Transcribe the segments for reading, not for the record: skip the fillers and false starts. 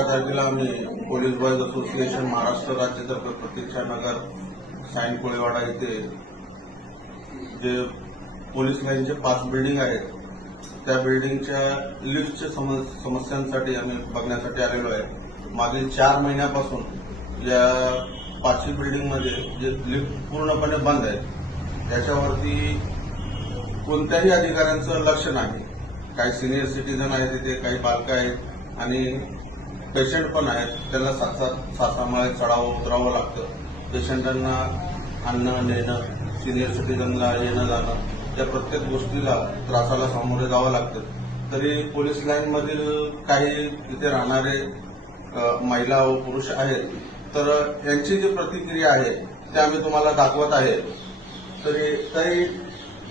तारखेला आम्ही police boys association Maharashtra राज्यातर्फे प्रतीक्षा नगर sine Koliwada इथे जे पोलीस लाईनचे 5 बिल्डिंग आहेत त्या बिल्डिंगच्या लिफ्टच्या समस्यांसाठी आम्ही बघण्यासाठी आलेलो आहे। मागील 4 महिन्यापासून या 5 बिल्डिंगमध्ये जे लिफ्ट पूर्णपणे बंद आहे त्याच्यावरती कोणत्याही अधिकाऱ्यांचं लक्ष नाही। काही सिनियर सिटीजन आहेत तिथे, काही बालकं आहेत आणि पेशंट पण आहेत। त्यांना 7-7 माळे चढावं उतरावं लागतं। पेशंटांना आणणं नेणं, सिनियर सिटीजनला येणं जाणं या प्रत्येक गोष्टीला त्रासाला सामोरे जावं लागतं। तरी पोलीस लाईनमधील काही इथे राहणारे महिला व पुरुष आहेत तर यांची जी प्रतिक्रिया आहे ते आम्ही तुम्हाला दाखवत आहे। तरी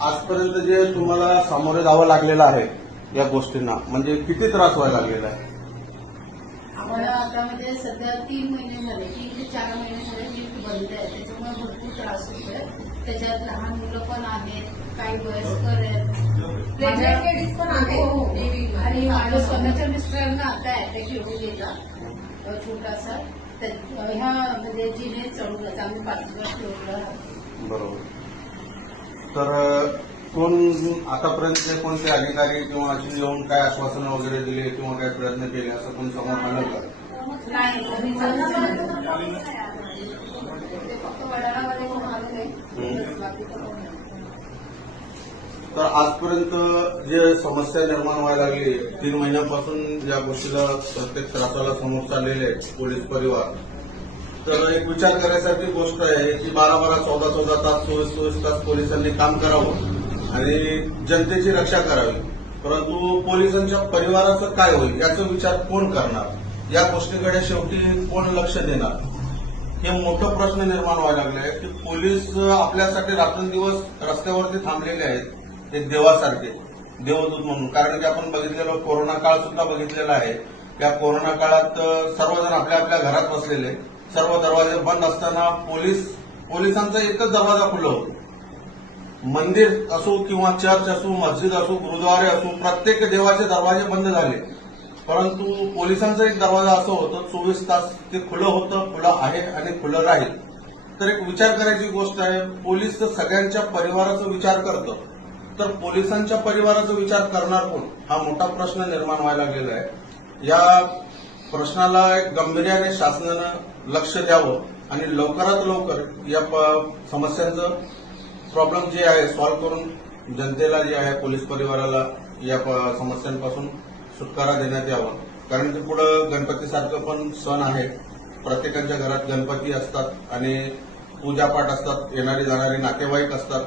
आजपर्यंत जे तुम्हाला सामोरे जावं लागलेलं आहे या गोष्टींना म्हणजे किती त्रास व्हायला लागलेला आहे? आम्हाला आता म्हणजे सध्या 3 महिने झाले, 3 ते 4 महिने झाले लिफ्ट बंद आहे। त्याच्यामुळे भरपूर त्रास होतोय। त्याच्यात लहान मुलं पण आहेत, काही वयस्कर आहेत, लेडीज पण आहेत आणि माझ्या स्वतःच्या मिस्टरांना आता अटॅक येऊन गेला छोटासा। ह्या म्हणजे जिने चढूनच आम्ही 5व्या फ्लोअरला राहतो। बरोबर। तर कोण आतापर्यंत कोणते अधिकारी किंवा अशी येऊन काय आश्वासनं वगैरे दिले किंवा काय प्रयत्न केले असं कोण समोर आलं का? नाही, फक्त वडाळामध्ये कोण आलं नाही। तर आजपर्यंत जे समस्या निर्माण व्हायला लागली 3 महिन्यापासून ज्या गोष्टीला प्रत्येक त्रासाला समोर चाललेले आहेत पोलीस परिवार, तर एक विचार करायसारखी गोष्ट आहे की 12-12, 14-14 तास, 24-24 तास पोलिसांनी काम करावं आणि जनतेची रक्षा करावी, परंतु पोलिसांच्या परिवाराचं काय होईल याचा विचार कोण करणार? या गोष्टीकडे शेवटी कोण लक्ष देणार? हे मोठं प्रश्न निर्माण व्हायला लागले आहे की पोलीस आपल्यासाठी रात्रंदिवस रस्त्यावरती थांबलेले आहेत एक देवासारखे, देवदूत म्हणून। कारण की आपण बघितलेलं कोरोना काळ सुद्धा बघितलेला आहे। या कोरोना काळात सर्वजण आपल्या आपल्या घरात बसलेले, सर्व दरवाजे बंद असताना पोलिसांचा एकच दरवाजा खुला होता। मंदिर असो किंवा चर्च असो, मस्जिद असो, गुरुद्वारे असो, प्रत्येक देवाचे दरवाजे बंद झाले, परंतु पोलिसांचा एक दरवाजा असं होतं 24 तास ते खुलं होतं, खुलं आहे आणि खुलं राहील। तर एक विचार करायची गोष्ट आहे, पोलीस तर सगळ्यांच्या परिवाराचा विचार करतं, तर पोलिसांच्या परिवाराचा विचार करणार कोण? हा मोठा प्रश्न निर्माण व्हायला लागलेला आहे। या प्रश्नाला एक गांभीर्याने शासनानं लक्ष द्यावं आणि लवकरात लवकर या समस्यांचं प्रॉब्लेम जे आहे सॉल्व्ह करून जनतेला जे आहे पोलीस परिवाराला या समस्यांपासून सुटकारा देण्यात यावा। कारण की पुढं गणपतीसारखं पण सण आहे, प्रत्येकाच्या घरात गणपती असतात आणि पूजापाठ असतात, येणारी जाणारी नातेवाईक असतात।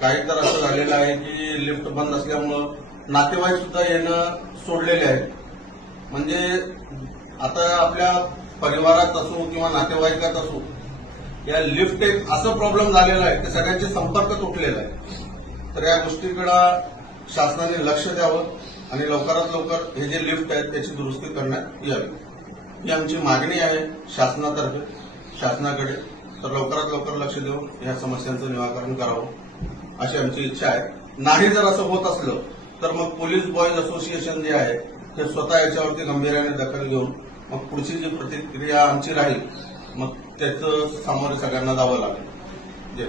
काही तर असं झालेलं आहे की लिफ्ट बंद असल्यामुळं नातेवाईक सुद्धा येणं सोडलेले आहेत। म्हणजे आता आपल्या परिवारात असो किंवा नातेवाईकात असो या लिफ्ट एक असं प्रॉब्लेम झालेला आहे की सगळ्यांचे संपर्क तुटलेला आहे। तर या गोष्टीकडे शासनाने लक्ष द्यावं आणि लवकरात लवकर हे जे लिफ्ट आहेत त्याची दुरुस्ती करण्यात यावी, ही आमची मागणी आहे शासनाकडे। तर लवकरात लवकर लक्ष देऊन या समस्यांचं निराकरण करावं अशी आमची इच्छा आहे। नाही जर असं होत असलं तर मग पोलीस बॉयज असोसिएशन जे आहे ते स्वतः याच्यावरती गांभीर्याने दखल घेऊन मग पुढची जी प्रतिक्रिया आमची राहील मग त्याचं सामोरे सगळ्यांना जावं लागेल।